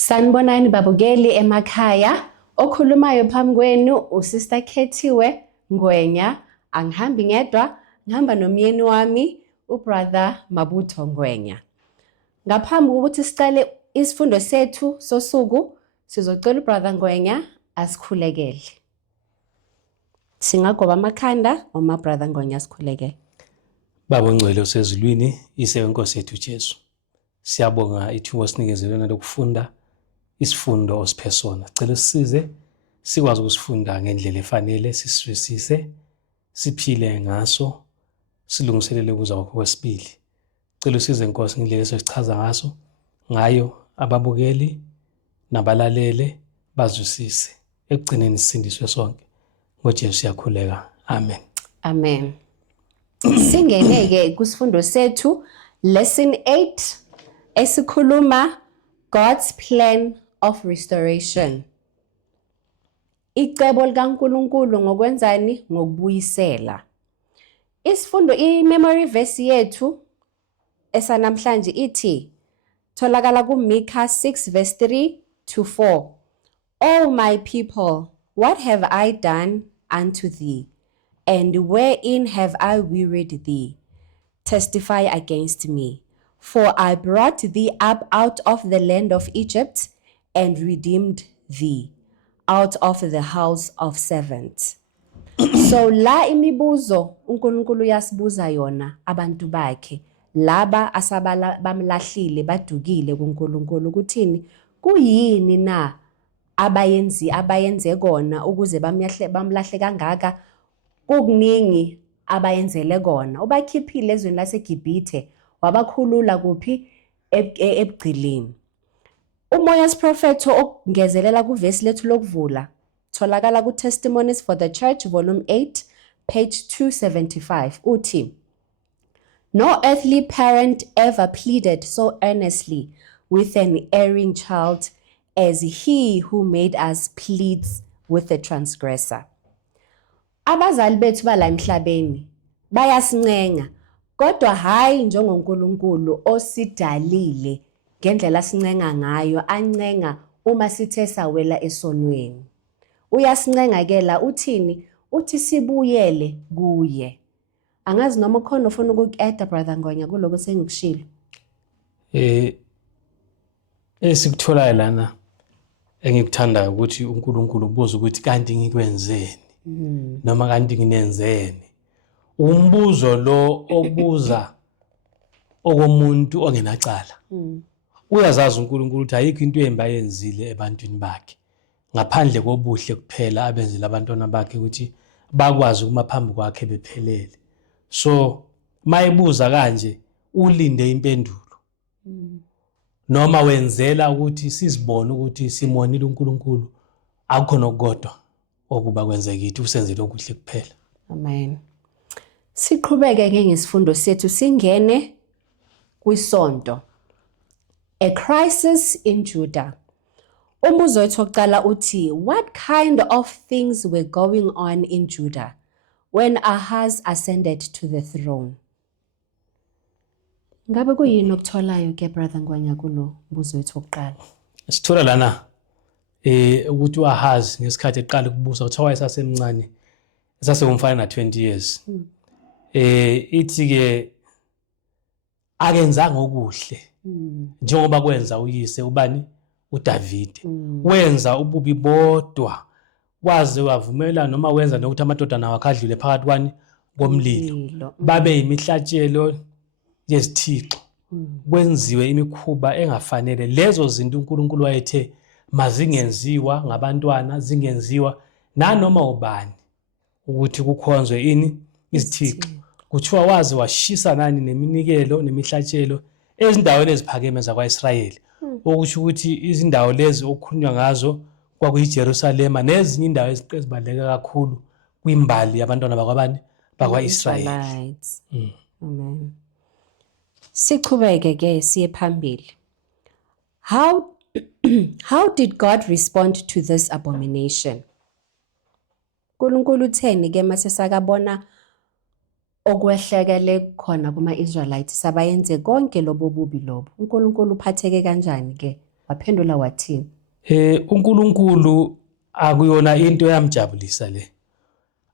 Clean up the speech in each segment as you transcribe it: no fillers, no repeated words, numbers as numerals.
Sanibonani babukeli emakhaya, okhulumayo phambi kwenu uSister Khethiwe Ngwenya. Angihambi ngedwa, ngihamba nomyeni wami uBrother Mabutho Ngwenya. Ngaphambi kokuthi siqale isifundo sethu sosuku, sizocela uBrother Ngwenya asikhulekele. Singagoba amakhanda uma Brother Ngwenya asikhulekele. Baba ongcwele osezulwini, ise wenkosi yethu Jesu. Siyabonga ithuba osinikezele lokufunda isifundo osiphe sona. Cela usize sikwazi ukusifunda ngendlela efanele, sisizwisise, siphile ngaso, silungiselele ukuza kwakho kwesibili. Cela usize Nkosi ngendlela esosichaza ngayo ababukeli nabalalele bazwisise. Ekugcineni sisindiswe sonke. NgoJesu siyakhuleka. Amen. Amen. Singene-ke kusifundo sethu lesson 8 esikhuluma God's plan of restoration. Icebo likaNkulunkulu ngokwenzani? Ngokubuyisela. Isifundo i-memory verse yethu esanamhlanje ithi, tholakala kuMikha 6 verse 3 to 4. Oh my people, what have I done unto thee? And wherein have I wearied thee? Testify against me. For I brought thee up out of the land of Egypt, and redeemed thee out of the house of servants. So la imibuzo uNkulunkulu yasibuza yona abantu bakhe, laba asabala bamlahlile badukile kuNkulunkulu, ukuthini? Kuyini na abayenze kona ukuze bamlahle kangaka? Kukuningi abayenzele kona. Ubakhiphile ezweni laseGibhithe, wabakhulula kuphi? Ebugcilini. Umoya siprofetho okungezelela kuvesi lethu lokuvula tholakala ku-Testimonies for the Church volume 8 page 275 uthi, no earthly parent ever pleaded so earnestly with an erring child as he who made us pleads with the transgressor. Abazali bethu bala emhlabeni bayasincenga, kodwa hayi njengoNkulunkulu osidalile ngendlela asincenga ngayo, ancenga uma sithe sawela esonweni. Uyasincenga-ke la uthini? Uthi sibuyele kuye. Angazi noma khona ufuna ukuku-add Brother Ngwenya kuloko sengikushilo. Esikutholayo lana engikuthandayo ukuthi uNkulunkulu ubuza ukuthi kanti ngikwenzeni? Noma kanti nginenzeni? Umbuzo lo obuza okomuntu ongenacala. Uyazazi uNkulunkulu ukuthi ayikho into embi ayenzile ebantwini bakhe, ngaphandle kobuhle kuphela abenzile abantwana bakhe ukuthi bakwazi ukuma phambi kwakhe bephelele. So mayibuza kanje ulinde impendulo. Noma wenzela ukuthi sizibone ukuthi simonile uNkulunkulu, akukho nokukodwa okuba kwenzeke kithi, usenzele okuhle kuphela. Amen. Siqhubeke-ke ngesifundo sethu singene kwisonto. A crisis in Judah. Umbuzo wethu oqala uthi, what kind of things were going on in Judah when Ahaz ascended to the throne? Ngabe kuyini okutholayo ke Brother Ngwenya kulo mbuzo wethu oqala? Sithola lana ukuthi uAhaz ngesikhathi eqala ukubusa kuthiwa wayesasemncane, esasengumfana na 20 years. Ithi ke akenzanga okuhle njengoba kwenza uyise ubani? uDavid. Wenza ububi bodwa, waze wavumela noma wenza nokuthi amadodana wakhe adlule phakathi kwani komlilo, babe imihlatshelo yezithixo, kwenziwe imikhuba engafanele. Lezo zinto uNkulunkulu wayethe mazingenziwa ngabantwana, zingenziwa nanoma ubani, ukuthi kukhonzwe ini? Izithixo. Kuthiwa waze washisa nani neminikelo nemihlatshelo ezindaweni eziphakeme zakwa-Israyeli, okusho ukuthi izindawo lezi okukhulunywa ngazo kwakuyiJerusalema nezinye indawo ezibaluleke kakhulu kwimbali yabantwana bakwabani? Bakwa-Israyeli. Amen. Siqhubeke-ke siye phambili. How did God respond to this abomination? uNkulunkulu utheni-ke mase sakabona okwehlekele khona kuma-Israelites sabayenze konke lobo bubi lobo? uNkulunkulu uphatheke kanjani ke Waphendula wathini? uNkulunkulu akuyona into yamjabulisa le.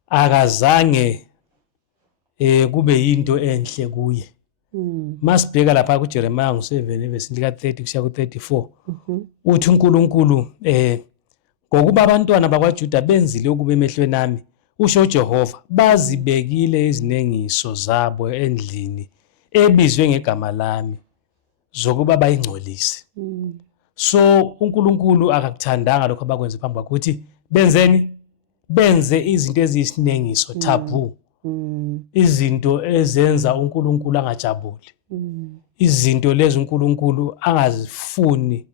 Akazange kube into enhle kuye. Masibheka lapha kuJeremiah 7 verse lika 30 kusiya ku 34. Uthi uNkulunkulu ngokuba abantwana bakwaJuda benzile okubi emehlweni ami, usho uJehova, bazibekile izinengiso zabo endlini ebizwe ngegama lami zokuba bayingcolise. So uNkulunkulu akakuthandanga lokho abakwenze phambi kwakhe ukuthi benzeni, benze izinto eziyisinengiso, taboo, izinto ezenza uNkulunkulu angajabuli, izinto lezi uNkulunkulu angazifuni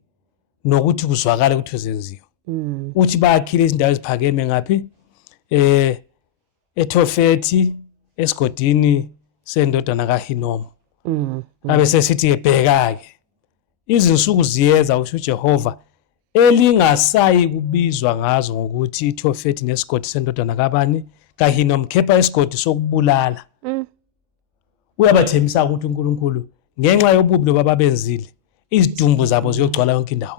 nokuthi kuzwakale ukuthi uzenziwe. Uthi bayakhile izindawo eziphakeme ngaphi? eThofethi, esigodini sendodana kaHinomu. Abe sesithi bheka-ke, izinsuku ziyeza usho uJehova elingasayi kubizwa ngazo ngokuthi iThofethi nesigodi sendodana kabani kaHinomu, kepha isigodi sokubulala. Uyabathembisa ukuthi uNkulunkulu ngenxa yobubi lobo ababenzile, izidumbu zabo ziyogcwala yonke indawo.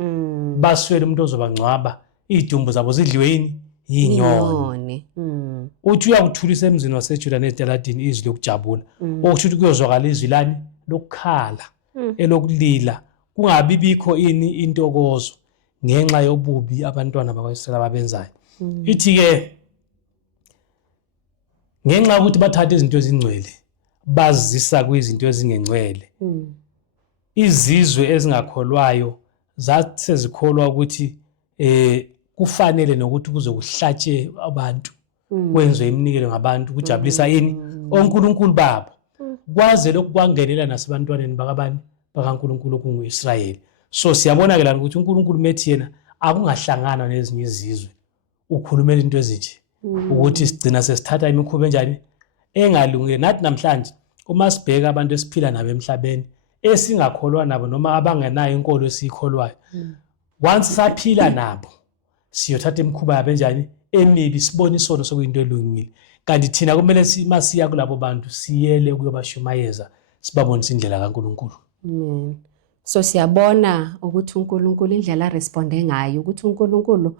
Baswele umuntu ozobangcwaba, izidumbu zabo zidliwe yini? Yinyoni. Uthi uyakuthulisa emzini waseJuda nezitaladini izwi lokujabula, okusho ukuthi kuyozwakala izwi lani lokukhala, elokulila, kungabi bikho ini intokozo ngenxa yobubi abantwana bakwaIsrayeli abenzayo. Ithi-ke ngenxa yokuthi bathatha izinto ezingcwele bazisa kwizinto ezingengcwele, izizwe ezingakholwayo zasezikholwa ukuthi kufanele nokuthi kuze kuhlatshe abantu, kwenziwe iminikelo ngabantu kujabulisa yini onkulunkulu babo. Kwaze lokhu kwangenela nasebantwaneni bakabani bakaNkulunkulu kungu-Israyeli. So siyabona-ke lana ukuthi uNkulunkulu methi yena akungahlangana nezinye izizwe ukhulumela into ezinje, ukuthi sigcina sesithatha imikhuba enjani engalungile. Nathi namhlanje uma sibheka abantu esiphila nabo emhlabeni esingakholwa nabo noma abangenayo inkolo esiyikholwayo, once saphila nabo siyothatha imikhuba yabo enjani emibi, sibone isono sokuyinto elungile. Kanti thina kumele masiya kulabo bantu siyele kuyobashumayeza, sibabonisa indlela kaNkulunkulu. Amen. So siyabona ukuthi uNkulunkulu indlela responde ngayo ukuthi uNkulunkulu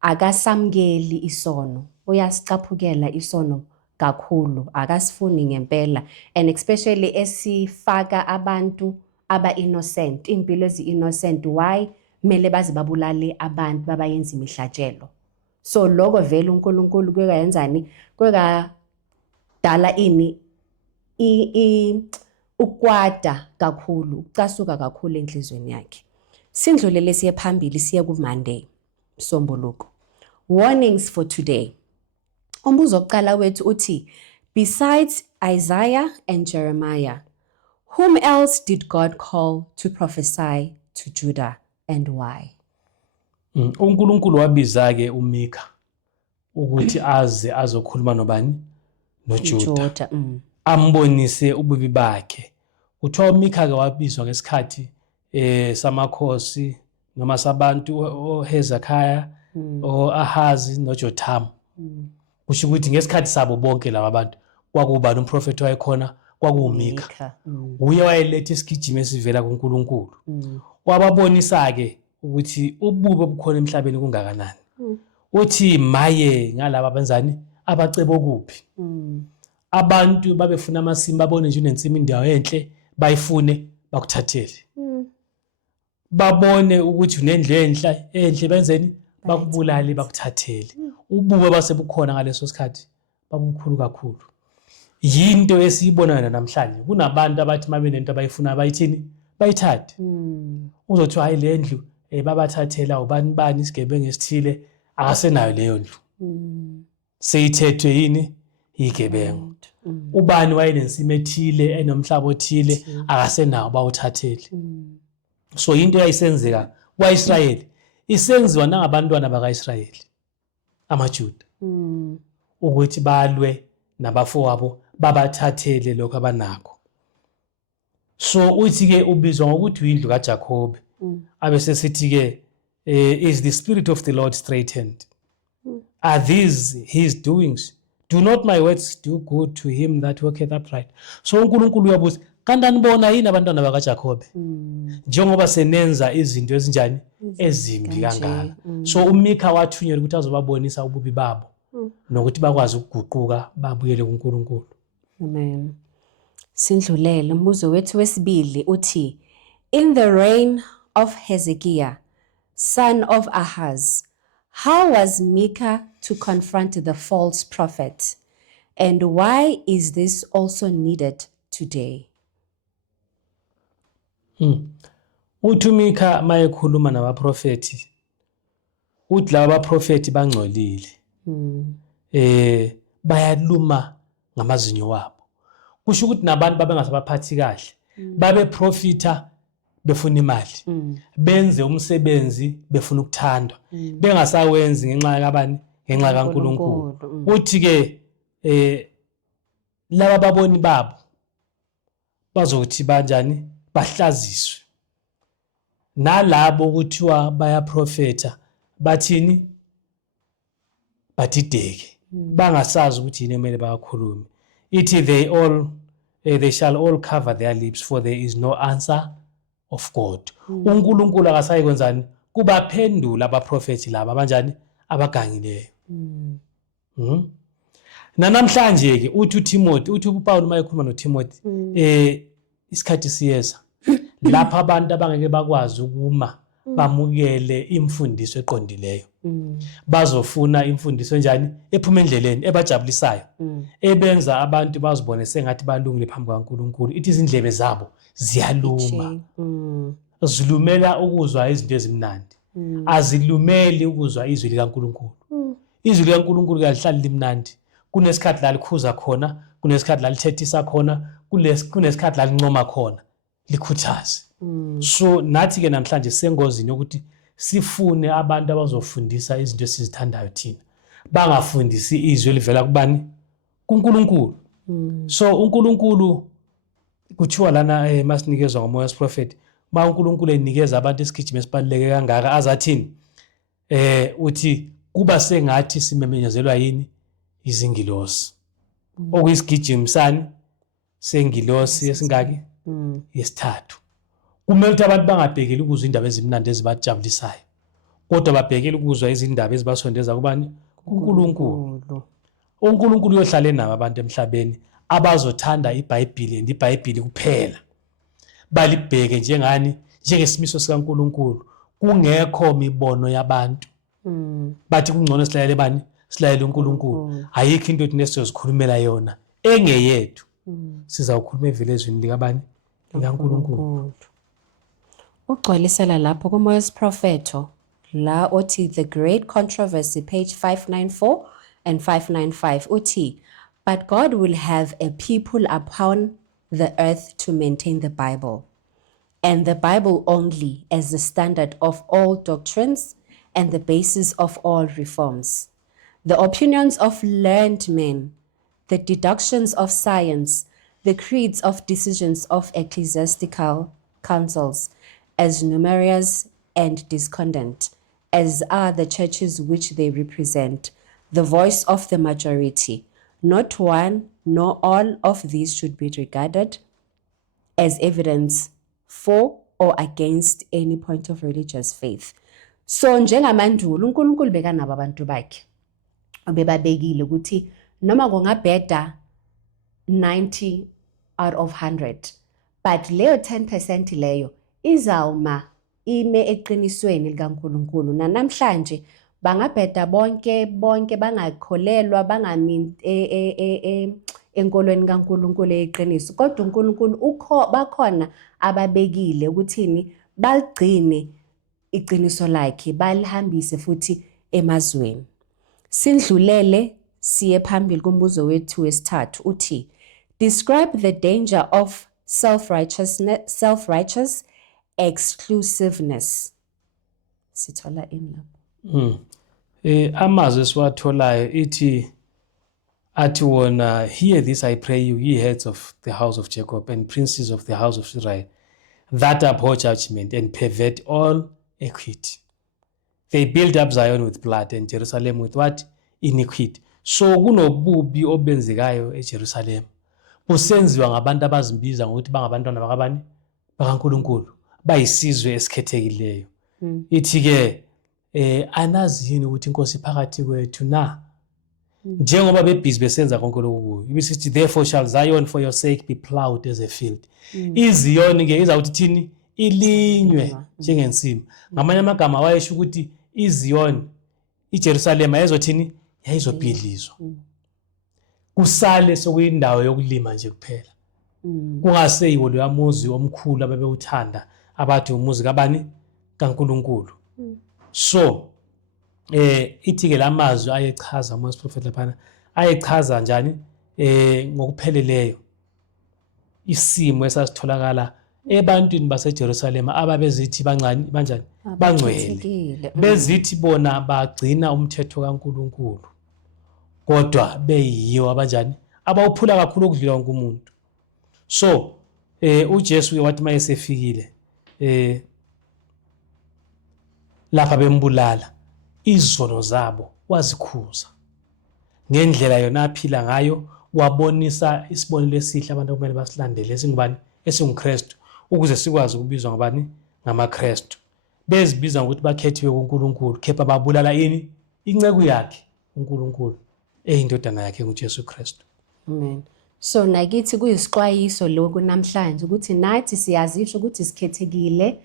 akasamkeli isono, uyasicaphukela isono kakhulu, akasifuni ngempela, and especially esifaka abantu aba-innocent, impilo ezi-innocent. Why? Mele bazi babulale abantu babayenza imihlatshelo. So lokho vele uNkulunkulu kwekayenzani, kwekadala ini ukwada kakhulu, ucasuka kakhulu enhlizweni yakhe. Sindlulele siye phambili siye kuMonday, Msombuluko. Warnings for today. Umbuzo wokuqala wethu uthi, besides Isaiah and Jeremiah, whom else did God call to prophesy to Judah and why? uNkulunkulu wabiza-ke uMikha ukuthi aze azokhuluma nobani? NoJuda. Ambonise ububi bakhe. Kuthiwa uMikha-ke wabizwa ngesikhathi samakhosi noma sabantu oHezekiah, o-Ahazi noJothamu. Kusho ukuthi ngesikhathi sabo bonke laba bantu kwakubani umprofeti wayekhona? KwakuwuMikha. Uye wayeletha isigijimo esivela kuNkulunkulu. Wababonisa-ke ukuthi ububi obukhona emhlabeni kungakanani. Uthi maye ngalaba benzani abacebo kuphi. Abantu babefuna amasimu, babone nje unensimi indawo enhle bayifune bakuthathele. Babone ukuthi unendle enhle benzeni bakubulale bakuthathele. Ububi basebukhona ngaleso sikhathi babukhulu kakhulu. Yinto esiyibonayo namhlanje, kunabantu abathi mabenento abayifuna bayithini? Bayithathe. Uzothi hayi le ndlu babathathela ubani isigebengu esithile, akasenayo leyo ndlu. Seyithethwe yini? Igebengu. Ubani wayenensimo ethile enomhlaba othile, akasenawo bawuthathele. So into yayisenzeka kwaIsrayeli isenziwa nangabantwana bakaIsrayeli, amaJuda, ukuthi balwe nabafowabo babathathele lokho abanakho. So uthi-ke ubizwa ngokuthi uyindlu kaJakobe. Abese sithi-ke is the spirit of the Lord straightened? Are these his doings? Do not my words do good to him that worketh upright? So uNkulunkulu uyabuza, kanti anibona yini abantwana bakaJakobe njengoba senenza izinto ezinjani ezimbi kangaka. So uMikha wathunyelwa ukuthi azobabonisa ububi babo nokuthi bakwazi ukuguquka babuyele kuNkulunkulu. Amen. Sindlulele umbuzo wethu wesibili uthi, in the reign of Hezekiah, son of Ahaz, how was Micah to confront the false prophet? And why is this also needed today? Uthi uMikha mayekhuluma nabaprofeti, uthi laba baprofeti bangcolile. Bayaluma ngamazinyo wabo. Kusho ukuthi nabantu babengasabaphathi kahle. Babe profita befuna imali. Benze umsebenzi befuna ukuthandwa. Bengasawenzi ngenxa yakabani? Ngenxa kaNkulunkulu. Uthi ke laba baboni babo bazokuthi banjani? Bahlaziswe. Nalabo kuthiwa bayaprofeta bathini? Badideke. Bangasazi ukuthi yini emele bakhulume. Ithi they shall all cover their lips, for there is no answer of God. uNkulunkulu akasayikwenzani? Kubaphendula abaprofeti laba abanjani? Abagangileyo. Namhlanje ke uthi uTimothy, uthi uPaul mayekhuluma noTimothy, isikhathi siyeza lapha abantu abangeke bakwazi ukuma bamukele imfundiso eqondileyo. Bazofuna imfundiso njani? Ephuma endleleni, ebajabulisayo, ebenza abantu bazibone sengathi balungile phambi kaNkulunkulu. Ithi izindlebe zabo ziyaluma. Zilumela ukuzwa izinto ezimnandi. Azilumeli ukuzwa izwi likaNkulunkulu. Izwi likaNkulunkulu kalihlali limnandi. Kunesikhathi la likhuza khona, kunesikhathi la lithethisa khona, kunesikhathi la lincoma khona, likhuthaze. So nathi ke namhlanje sengozini ukuthi sifune abantu abazofundisa izinto esizithandayo thina. Bangafundisi izwi elivela kubani? kuNkulunkulu. So uNkulunkulu kuthiwa lana masinikezwa ngomoya wesiprofeti, ma uNkulunkulu enikeza abantu isigijimo esibaluleke kangaka azathini? Uthi kuba sengathi simemenyezelwa yini? Izingilosi. Okuyisigijimo sani? Sengilosi esingaki? Yesithathu. Kumele ukuthi abantu bangabhekeli ukuzwa indaba ezimnandi ezibajabulisayo, kodwa babhekele ukuzwa izindaba ezibasondeza kubani? kuNkulunkulu. uNkulunkulu uyohlala nabo abantu emhlabeni abazothanda iBhayibheli iBhayibheli kuphela. Balibheke njengani? Njengesimiso sikaNkulunkulu. Kungekho mibono yabantu. Bathi kungcono silayele bani? Silayele uNkulunkulu. Ayikho into ethi nesizozikhulumela yona engeyethu. Sizawukhuluma evele ezwini likabani? LikaNkulunkulu. Ugcwalisela lapho kumoya wesiprofeto la othi the great controversy, page 594 and 595 uthi, but God will have a people upon the earth to maintain the Bible, and the Bible only as the standard of all doctrines and the basis of all reforms. The opinions of learned men, the deductions of science, the creeds of decisions of ecclesiastical councils, as numerous and discordant as are the churches which they represent, the voice of the majority, not one nor all of these should be regarded as evidence for or against any point of religious faith. So njengamandulo uNkulunkulu bekanabo abantu bakhe obebabekile ukuthi noma kungabheda 90 out of 100, but leyo 10% leyo izawuma ime eqinisweni likaNkulunkulu. Namhlanje bangabheda bonke bangakholelwa bangami enkolweni kaNkulunkulu eqiniso, kodwa uNkulunkulu bakhona ababekile ukuthini baligcine iqiniso lakhe, balihambise futhi emazweni. Sindlulele siye phambili kumbuzo wethu wesithathu uthi, describe the danger of self-righteous exclusiveness. Sithola ini lapho? Amazwi esiwatholayo ithi athi wona, hear this I pray you, ye heads of the house of Jacob and princes of the house of Israel, that abhor judgment and pervert all equity. They build up Zion with blood and Jerusalem with what? Iniquity. So kunobubi obenzekayo eJerusalem, busenziwa ngabantu abazimbiza ngokuthi bangabantwana bakabani bakaNkulunkulu bayisizwe esikhethekileyo. Ithi ke anazi yini ukuthi inkosi phakathi kwethu na, njengoba bebhizi besenza konke lokhu ibisithi therefore shall Zion for your sake be plowed as a field. iZiyoni ke izawuthi thini ilinywe njengensima. Ngamanye amagama wayesho ukuthi iZiyoni iJerusalem yayizothini yayizobhidlizwa, kusale sokuyindawo yokulima nje kuphela, kungaseyiwo lo yamuzi omkhulu abebewuthanda abathi umuzi kabani kaNkulunkulu. So ithi ke lamazwi ayechaza uMoses prophet laphana ayechaza njani ngokupheleleyo isimo esasitholakala ebantwini baseJerusalem ababezithi banjani bangcwele, bezithi bona bagcina umthetho kaNkulunkulu kodwa beyiyo abanjani abawuphula kakhulu ukudlula wonke umuntu. So uJesu ke wathi mayesefikile lapha bembulala, izono zabo wazikhuza ngendlela yona aphila ngayo, wabonisa isibonelo esihle abantu okumele basilandele esingubani esinguKristu, ukuze sikwazi ukubizwa ngabani ngamaKristu. Bezibiza ngokuthi bakhethiwe kuNkulunkulu, kepha babulala ini inceku yakhe uNkulunkulu eyindodana yakhe nguJesu Kristu. Amen. So nakithi kuyisixwayiso lokho namhlanje ukuthi nathi siyazisho ukuthi sikhethekile,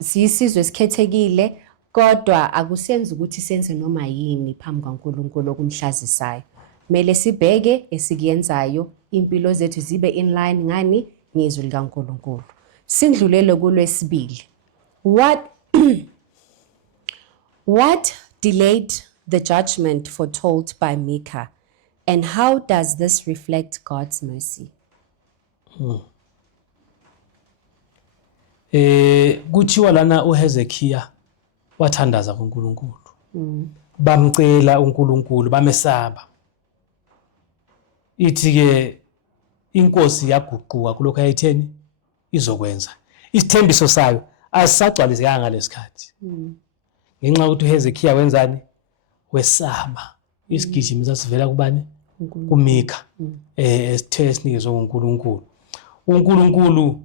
siyisizwe esikhethekile, kodwa akusenzi ukuthi senze noma yini phambi kaNkulunkulu okumhlazisayo. Mele sibheke esikuyenzayo, impilo zethu zibe in line ngani ngezwi likaNkulunkulu. Sindlulele kulwesibili. What delayed the judgment foretold by Micah, and how does this reflect God's mercy? Kuthiwa lana uHezekiya wathandaza kuNkulunkulu, bamcela uNkulunkulu, bamesaba. Ithi ke inkosi yaguquka kulokho ayitheni izokwenza. Isithembiso sayo asisagcwalisekanga ngalesikhathi, ngenxa ukuthi uHezekiya wenzani, wesaba. Isigijimi sasivela kubani kuMikha esithe esinikezwe nguNkulunkulu. uNkulunkulu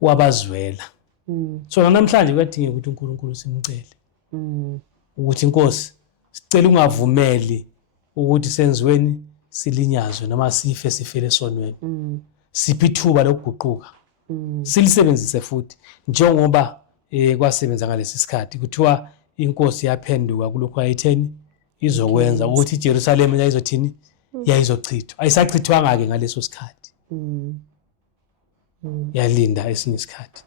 wabazwela. So namhlanje kuyadingeka ukuthi uNkulunkulu simcele ukuthi inkosi sicela ungavumeli ukuthi senziweni silinyazwe noma sife sifele esonweni. Siphi ithuba lokuguquka, silisebenzise futhi njengoba kwasebenza ngalesi sikhathi. Kuthiwa inkosi yaphenduka kulokho ayitheni izokwenza, ukuthi iJerusalem yayizothini yayizochithwa. Ayisachithwanga ke ngaleso sikhathi, yalinda esinye isikhathi.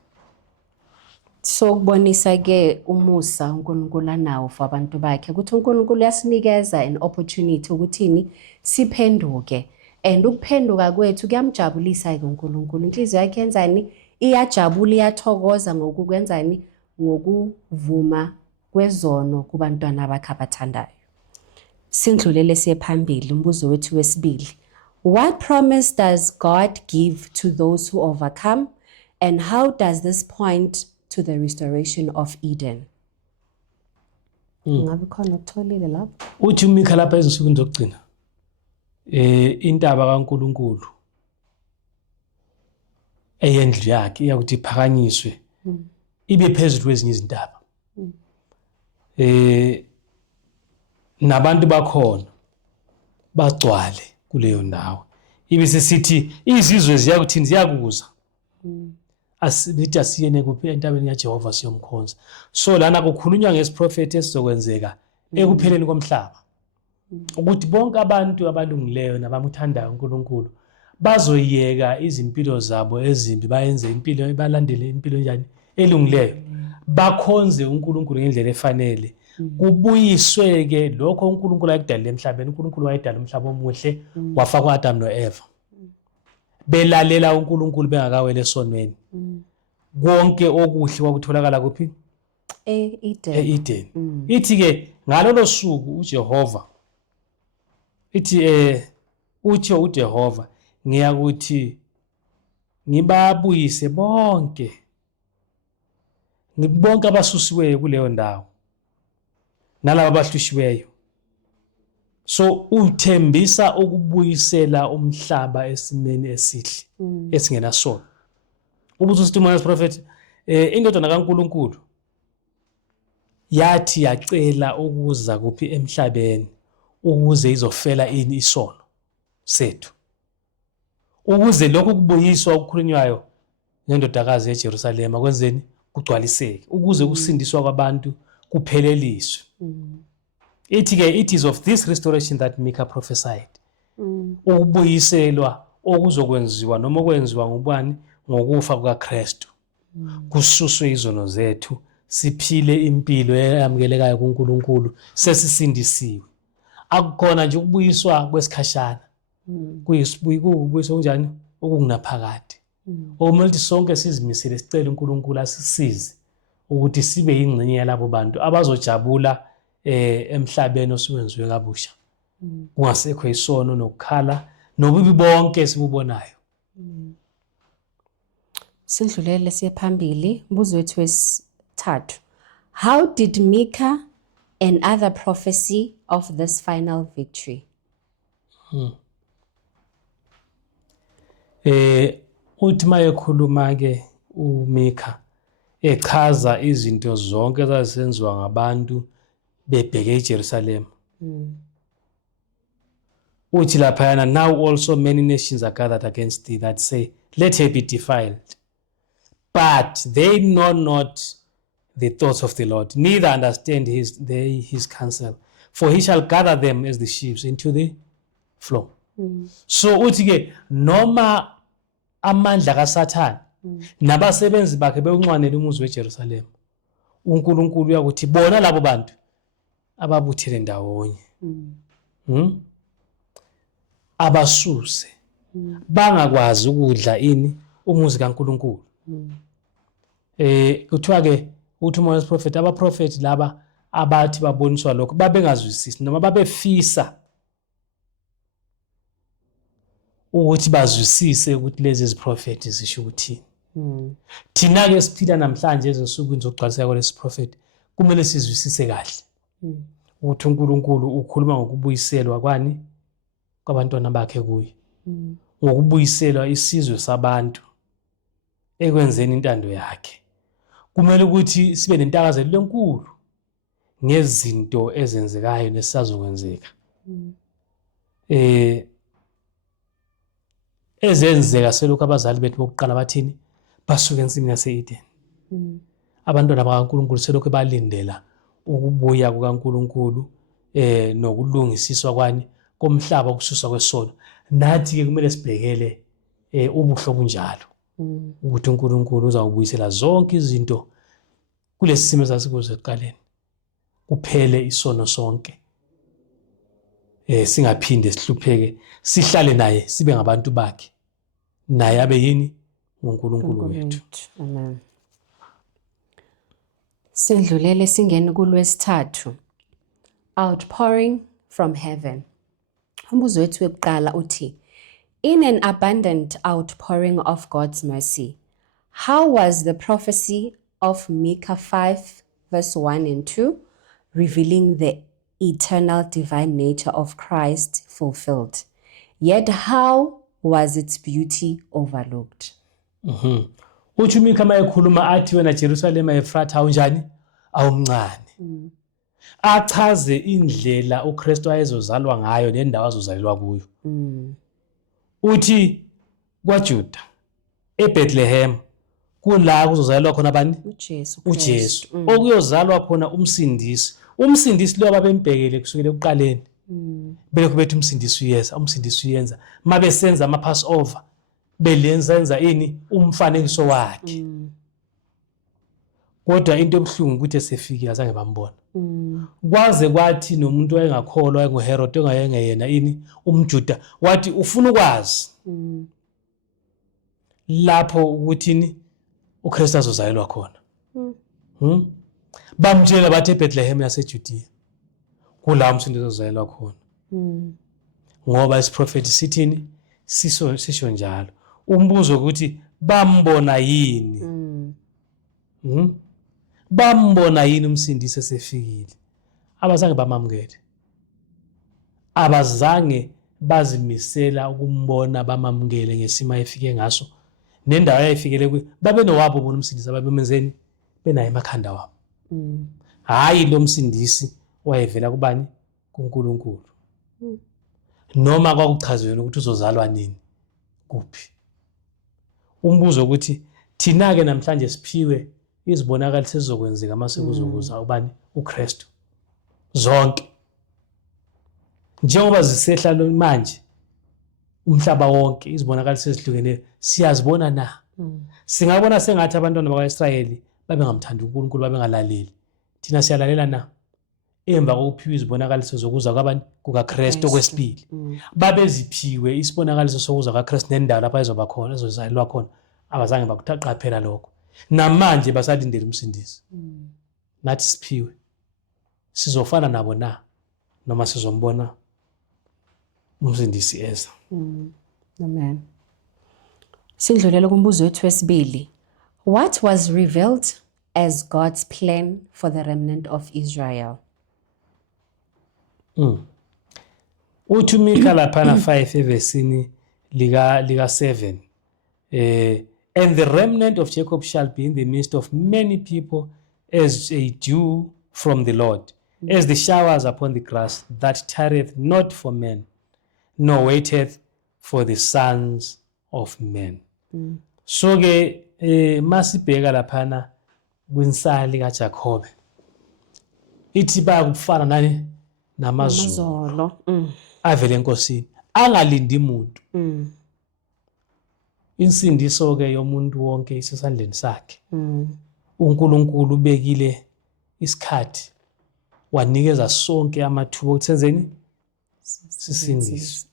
So kubonisa ke umusa uNkulunkulu anawo for abantu bakhe, ukuthi uNkulunkulu uyasinikeza an opportunity ukuthini siphenduke, and ukuphenduka kwethu kuyamjabulisa ke uNkulunkulu. Inhliziyo yakhe yenzani, iyajabula, iyathokoza ngokukwenzani, ngokuvuma kwezono kubantwana bakhe abathandayo. Sindlulele siye phambili, umbuzo wethu wesibili. What promise does God give to those who overcome, and how does this point to the restoration of Eden? Ngabe khona ukutholile lapho? Uthi uMikha lapha ezinsukwini zokugcina intaba kaNkulunkulu eyendlu yakhe iyakuthi iphakanyiswe ibe phezulu kwezinye izintaba. Nabantu bakhona bagcwale kuleyo ndawo. Ibise sithi izizwe ziyakuthini ziyakuza. Asithi asiyene kuphi entabeni kaJehova siyomkhonza. So lana kukhulunywa ngesiprofeti esizokwenzeka ekupheleni komhlaba, ukuthi bonke abantu abalungileyo nabamthandayo uNkulunkulu bazoyeka izimpilo zabo ezimbi, bayenze impilo, balandele impilo njani elungileyo, bakhonze uNkulunkulu ngendlela efanele. Kubuyiswe ke lokho uNkulunkulu ayekudalile emhlabeni. uNkulunkulu wayedala umhlaba omuhle, wafaka uAdam noEva, belalela uNkulunkulu bengakawela esonweni. Konke okuhle kwakutholakala kuphi? Eden. Ithi ke ngalolo suku uJehova ithi utsho uJehova, ngiyakuthi ngibabuyise bonke abasusiweyo kuleyo ndawo, nalabo abahlushiweyo, So uthembisa ukubuyisela umhlaba esimeni esihle esingenasono. Ubuzo uStimulus Prophet indodana kaNkulunkulu yathi yacela ukuza kuphi emhlabeni ukuze izofela ini isono sethu. Ukuze lokhu kubuyiswa okukhulunywayo ngendodakazi yeJerusalema kwenzeni kugcwaliseke, ukuze kusindiswa kwabantu kupheleliswe. Ithi-ke it is of this restoration that Micah prophesied. Ukubuyiselwa okuzokwenziwa noma okwenziwa ngubani ngokufa kukaKristu. Kususwe izono zethu, siphile impilo eyamukelekayo kuNkulunkulu, sesisindisiwe. Akukhona nje ukubuyiswa kwesikhashana. Kuyisibuyiswa kunjani okunaphakade. Okumele ukuthi sonke sizimisele sicela uNkulunkulu asisize ukuthi sibe yingxenye yalabo bantu abazojabula emhlabeni osuwenziwe kabusha. Kungasekho isono nokukhala nobubi bonke esibubonayo. Sindlulele siye phambili. Umbuzo wethu wesithathu. How did Micah and other prophecy of this final victory? Uthi mayekhuluma ke uMicah echaza izinto zonke ezazisenziwa ngabantu bebheke eJerusalem. Uthi laphayana, now also many nations are gathered against thee that say, let her be defiled. But they know not the thoughts of the Lord, neither understand his counsel. For he shall gather them as the sheaves into the flock. So uthi ke noma amandla kaSathane nabasebenzi bakhe bewunxwanele umuzi weJerusalem, uNkulunkulu uyakuthi bona labo bantu ababuthele ndawonye. Abasuse bangakwazi ukudla ini umuzi kaNkulunkulu. Kuthiwa ke uthi uMoses prophet, abaprofeti laba abathi baboniswa lokho babengazwisisi noma babefisa ukuthi bazwisise ukuthi lezi ziprofeti zisho ukuthini. Thina ke siphila namhlanje ezinsukwini zokugcwaliseka kwalesi prophet kumele sizwisise kahle ukuthi uNkulunkulu ukhuluma ngokubuyiselwa kwani kwabantwana bakhe kuye, ngokubuyiselwa isizwe sabantu ekwenzeni intando yakhe. Kumele ukuthi sibe nentakazelo enkulu ngezinto ezenzekayo nesisazokwenzeka. Ezenzeka selokhu abazali bethu bokuqala bathini basuka ensimini yase-Eden. Abantwana bakaNkulunkulu selokhu balindela ukubuya kukaNkulunkulu nokulungisiswa kwani komhlaba okususwa kwesono. Nathi ke kumele sibhekele ubuhlo bunjalo ukuthi uNkulunkulu uzawubuyisela zonke izinto kulesi simo sasikuzo ekuqaleni, kuphele isono sonke, singaphinde sihlupheke, sihlale naye sibe ngabantu bakhe, naye abe yini uNkulunkulu wethu. Amen. Sindlulele singene kulwesithathu. Outpouring from heaven. Umbuzo wethu wokuqala uthi, in an abundant outpouring of God's mercy, how was the prophecy of Micah 5 verse 1 and 2 revealing the eternal divine nature of Christ fulfilled? Yet how was its beauty overlooked? Uthi uMicah mayekhuluma athi wena Jerusalem Efratha unjani awumncane. Achaze indlela uKristu ayezozalwa ngayo nendawo azozalelwa kuyo. Uthi kwaJuda eBethlehem kula kuzozalelwa khona bani? uJesu. Okuyozalwa khona umsindisi. Umsindisi lo ababembhekele kusukela ekuqaleni. Belokhu bethi umsindisi uyeza, umsindisi uyenza. Mabe senza ama Passover belenza ini umfanekiso wakhe. Kodwa into ebuhlungu ukuthi esefikile azange bambona. Kwaze kwathi nomuntu wayengakholwa enguHerod ongayengeyena ini umJuda wathi ufuna ukwazi lapho ukuthini uKristu azozalelwa khona. Bamtshela bathi eBethlehem yaseJudiya kula umsindisi azozalelwa khona. Ngoba isiprofeti sithini sisho njalo. Umbuzo ukuthi bambona yini? Bambona yini umsindisi esefikile? Abazange bamamukele. abazange bazimisela ukumbona bamamukele ngesimo ayefike ngaso nendawo ayifikele kuyo babe nowabo bona umsindisi ababemenzeni benayo emakhanda wabo hayi lo msindisi wayevela kubani kuNkulunkulu noma kwakuchazelwe ukuthi uzozalwa nini kuphi umbuzo ukuthi thina ke namhlanje siphiwe izibonakaliso ezizokwenzeka mase kuzokuza ubani uKristu zonke njengoba zisehla lo manje umhlaba wonke izibonakaliso ezihlukeneyo siyazibona na singabona sengathi abantwana bakwaIsrayeli babengamthandi uNkulunkulu babengalaleli thina siyalalela na emva kokuphiwa izibonakaliso zokuza kwabani kukaKristu kwesibili babeziphiwe isibonakaliso sokuza kwaKristu nendawo lapha ezoba khona ezozalwa khona abazange bakuthaqaphela lokho namanje basalindele umsindisi nathi siphiwe sizofana nabo na noma sizombona umsindisi eza Amen. Sindlulela kumbuzo wethu wesibili. What was revealed as God's plan for the remnant of Israel? Uthi uMikha laphana 5 evesini lika 7 and the remnant of Jacob shall be in the midst of many people as a dew from the Lord, as the showers upon the grass, that tarrieth not for men, nor waiteth for the sons of men. So ke masibheka laphana kwinsali kaJakobe ithi bayakufana nani namazolo avele enkosini angalindi umuntu insindiso ke yomuntu wonke isesandleni sakhe uNkulunkulu ubekile isikhathi wanikeza sonke amathuba okuthenzeni sisindiswe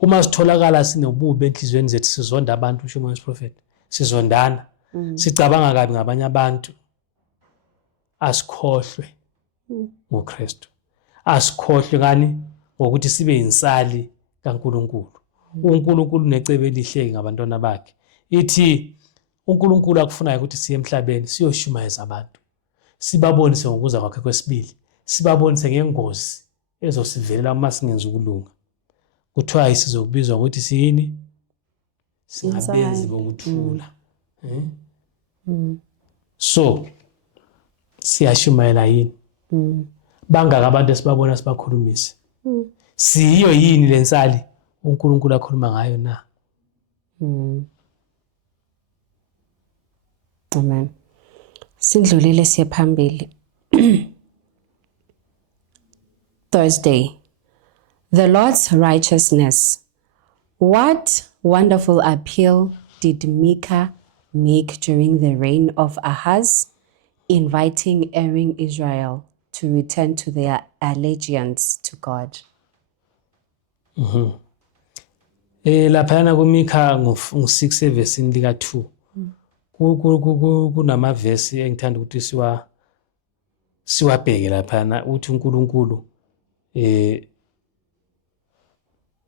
uma sitholakala sinobubi enhlizweni zethu sizonda abantu usho uMoses prophet sizondana sicabanga kabi ngabanye abantu asikhohlwe ngoKristu asikhohlwe ngani ngokuthi sibe insali kaNkulunkulu uNkulunkulu necebe elihle ngabantwana bakhe ithi uNkulunkulu akufunayo ukuthi siye emhlabeni siyoshumayeza abantu sibabonise ngokuza kwakhe kwesibili sibabonise ngengozi ezosivelela uma singenza ukulunga kuthiwa isizokubizwa ukuthi siyini singabenzi bokuthula so siyashumayela yini bangaka abantu esibabona sibakhulumise siyo yini lensali uNkulunkulu akhuluma ngayo na Amen. Sindlulile siye phambili. Thursday. The Lord's righteousness. What wonderful appeal did Micah make during the reign of Ahaz, inviting erring Israel to return to their allegiance to God? Laphana kuMikha ngo6 evesini lika 2 kunama verse engithanda ukuthi siwabheke laphana uthi uNkulunkulu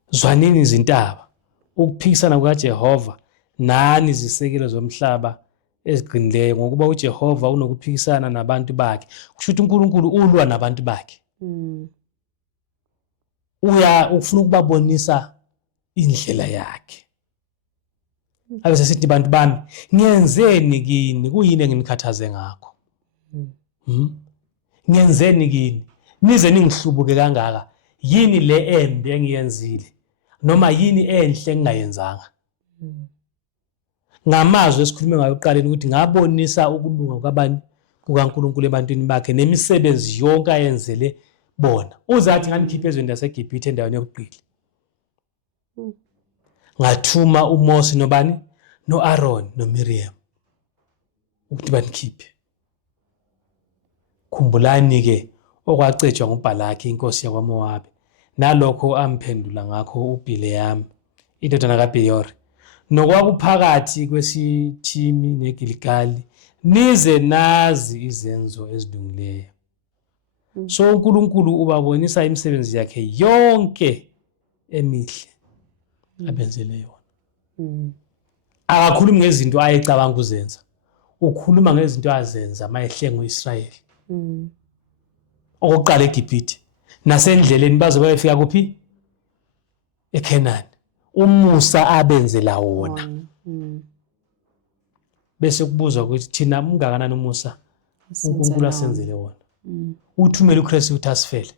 zwanini izintaba ukuphikisana kukaJehova nani izisekelo zomhlaba eziqinileyo ngokuba uJehova unokuphikisana nabantu bakhe kusho ukuthi uNkulunkulu ulwa nabantu bakhe ufuna ukubabonisa indlela yakhe abese sithi bantu bami ngiyenzeni kini kuyini enginikhathaze ngakho ngiyenzeni kini nize ningihlubuke kangaka yini le embi engiyenzile noma yini enhle engingayenzanga ngamazwi esikhulume ngayo eqaleni ukuthi ngabonisa ukulunga kwabani kukaNkulunkulu ebantwini bakhe nemisebenzi yonke ayenzele bona uzathi nganikhiphe ezweni laseGibhithe endaweni yokuqila ngathuma uMose nobani noAaron noMiriam ukuthi banikhiphe khumbulani ke okwacetshwa nguBhalaki inkosi yakwaMowabi nalokho amphendula ngakho uBhileyami indodana kaBeyori nokwakuphakathi kwesithimi neGiligali nize nazi izenzo ezilungileyo so uNkulunkulu ubabonisa imisebenzi yakhe yonke emihle abenzele yona akakhulumi ngezinto ayecabanga ukuzenza ukhuluma ngezinto azenza mayehle ngoIsrayeli okokuqala eGibhithe nasendleleni baze bayefika kuphi eKenani, umusa abenzela wona. Bese kubuzwa ukuthi thina ungakanani umusa uNkulunkulu asenzele wona. Uthumela uKristu ukuthi asifele.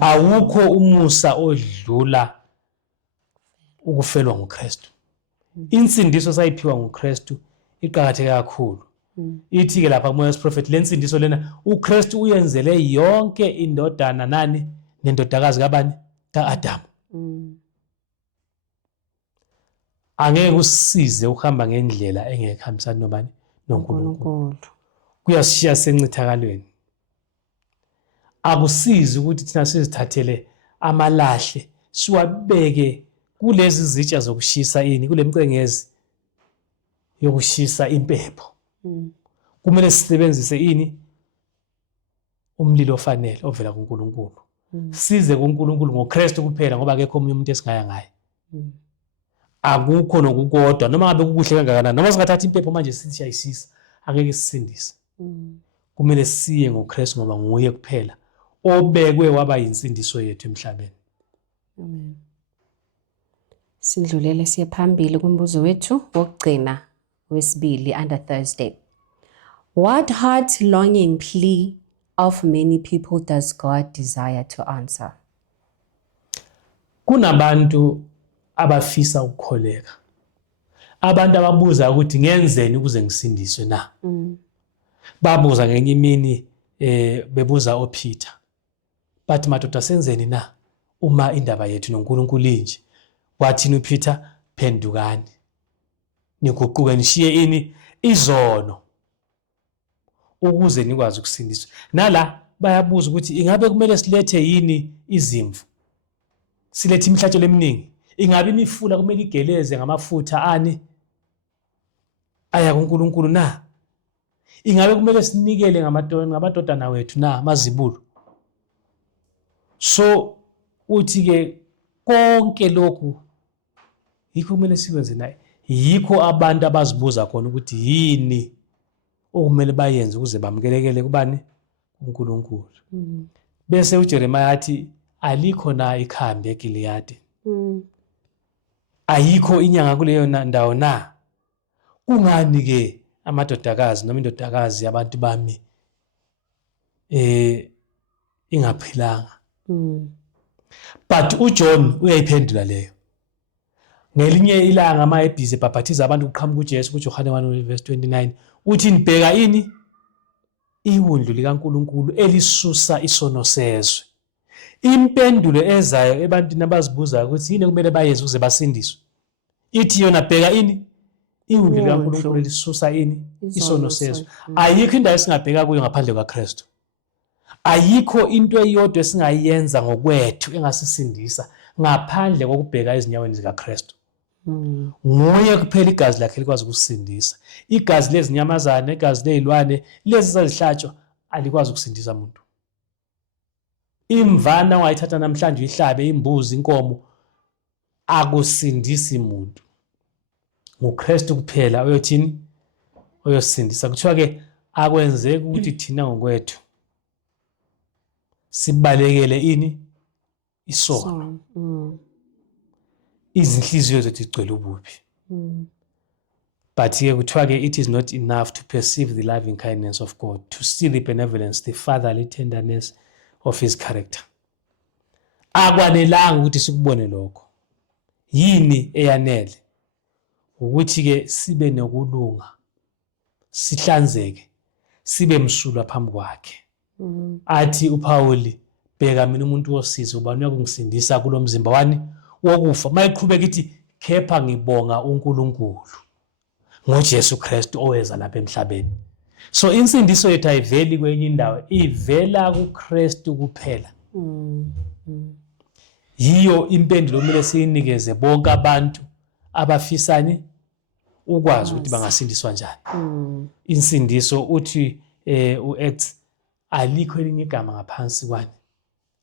Awukho umusa odlula ukufelwa nguKristu. Insindiso sayiphiwa nguKristu iqhakatheke kakhulu. Ithi ke lapha kuMoya Prophet lensindiso lena uKristu uyenzele yonke indodana nani nendodakazi kabani kaAdam. Angeke usize ukuhamba ngendlela engeke hambisani nobani noNkulunkulu. Kuyashiya sencithakalweni. Akusizi ukuthi thina sizithathele amalahle siwabeke kulezi zitsha zokushisa kule mcengezi yokushisa impepho. Kumele sisebenzise umlilo ofanele ovela kuNkulunkulu. Size kuNkulunkulu ngoKristu kuphela ngoba akekho omunye umuntu esingaya ngaye. Akukho nokukodwa noma ngabe kukuhle kangakanani noma singathatha impepho manje sithi siyayisisa angeke sisindise. Kumele siye ngoKristu ngoba nguye kuphela obekwe waba yinsindiso yethu emhlabeni. Amen. Sindlulele siye phambili kumbuzo wethu wokugcina wesibili under Thursday. What heart longing plea of many people does God desire to answer? Kunabantu abafisa ukukholeka. Abantu ababuza ukuthi ngenzeni ukuze ngisindiswe na. Babuza ngenye imini bebuza oPeter. Bathi madoda senzeni na uma indaba yethu noNkulunkulu inje. Wathini uPeter? Phendukani. Niguquke nishiye izono ukuze nikwazi ukusindiswa. Nala bayabuza ukuthi ingabe kumele silethe izimvu. Silethe imihlatshelo eminingi. Ingabe imifula kumele igeleze ngamafutha aya kuNkulunkulu na? Ingabe kumele sinikele ngamadodana wethu na amazibulo? So uthi ke konke lokhu yikho kumele sikwenze naye. Yikho abantu abazibuza khona ukuthi yini okumele bayenze ukuze bamukelekele kubani uNkulunkulu. Bese uJeremiah athi alikho na ikhambi eGiliyadi. Ayikho inyanga kuleyo ndawo na. Kungani ke amadodakazi noma indodakazi yabantu bami ingaphilanga? But uJohn uyayiphendula leyo. Ngelinye ilanga ama ebhizi ebhaphathiza abantu ukuqhamuka uJesu kuJohane 1:29 uthi nibheka iwundlu likaNkulunkulu elisusa isono sezwe. Impendulo ezayo ebantwini abazibuza ukuthi yini kumele bayenze ukuze basindiswe. Ithi yona bheka iwundlu likaNkulunkulu elisusa isono sezwe. Ayikho indawo esingabheka kuyo ngaphandle kaKristu. Ayikho into eyodwa esingayenza ngokwethu engasisindisa ngaphandle kokubheka ezinyaweni zikaKristu. Nguye kuphela igazi lakhe likwazi ukusindisa. Igazi lezinyamazana, igazi lezilwane, lezi zazihlatshwa alikwazi ukusindisa umuntu. Imvana ongayithatha namhlanje ihlabe, imbuzi, inkomo akusindisi umuntu. NguKristu kuphela oyothini oyosindisa. Kuthiwa ke akwenzeki ukuthi thina ngokwethu sibalekele isono. Izinhliziyo zethu igcwele ububi. But ke kuthiwa ke it is not enough to perceive the loving kindness of God, to see the benevolence, the fatherly tenderness of his character. Akwanelanga ukuthi sikubone lokho. Yini eyanele? Ukuthi ke sibe nokulunga, sihlanzeke, sibe msulwa phambi kwakhe. Athi uPauli, bheka mina umuntu wosizo ubani uyakungisindisa kulo mzimba wani wokufa. Mayiqhubeka ithi kepha ngibonga uNkulunkulu ngoJesu Kristu oweza lapha emhlabeni. So insindiso yethu ayiveli kwenye indawo, ivela kuKristu kuphela. Yiyo impendulo kumele siyinikeze bonke abantu abafisani ukwazi ukuthi bangasindiswa njani. Insindiso uthi uActs alikho elinye igama ngaphansi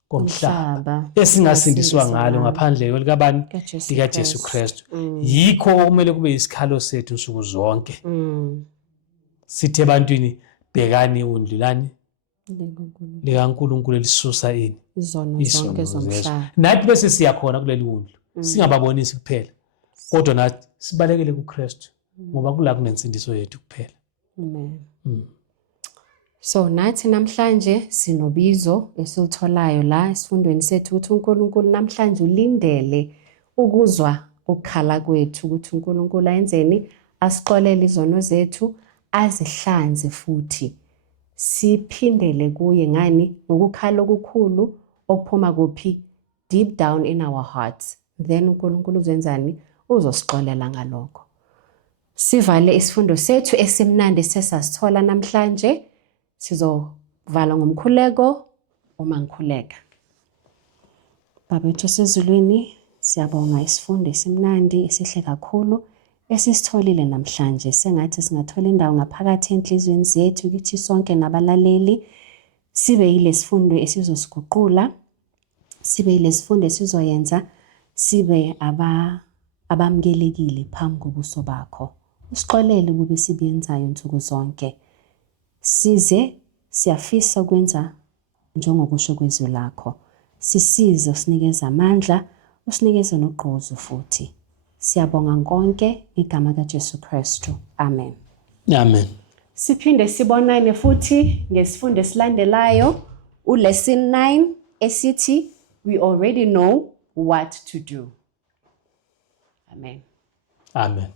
komhlaba esingasindiswa ngalo ngaphandle kwelikabani likaJesu Kristu. Yikho okumele kube isikhalo sethu nsuku zonke. Sithe ebantwini bhekani iwundlu likaNkulunkulu elisusa ini Izono zonke zomhlaba. nathi bese siyakhona kuleli wundlu singababonisi kuphela kodwa nathi sibalekele kuKristu ngoba kula kunensindiso yethu kuphela. Amen. So nathi namhlanje sinobizo esilitholayo la esifundweni sethu ukuthi uNkulunkulu namhlanje ulindele ukuzwa ukukhala kwethu ukuthi uNkulunkulu ayenzeni, asixolele izono zethu, azihlanze futhi siphindele kuye ngani ngokukhala okukhulu okuphuma kuphi deep down in our hearts, then uNkulunkulu uzenzani, uzosixolela ngalokho. Sivale isifundo sethu esimnandi sesasithola namhlanje. Sizovala ngomkhuleko uma ngikhuleka. Baba wethu osezulwini, siyabonga isifundo esimnandi esihle kakhulu esisitholile namhlanje. Sengathi singathola indawo ngaphakathi enhlizweni zethu kithi sonke nabalaleli. Sibe yile sifundo esizosiguqula, sibe yile sifundo esizoyenza sibe abamukelekile phambi kobuso bakho. Usixolele kube sibenzayo insuku zonke. Size siyafisa ukwenza njengokusho kwezwi lakho. Sisize usinikeze amandla, usinikeze nogqozu futhi. Siyabonga konke igama kaJesu Kristu. Amen. Amen. Siphinde sibonane futhi ngesifundo esilandelayo, lesson 9 esithi we already know what to do. Amen. Amen.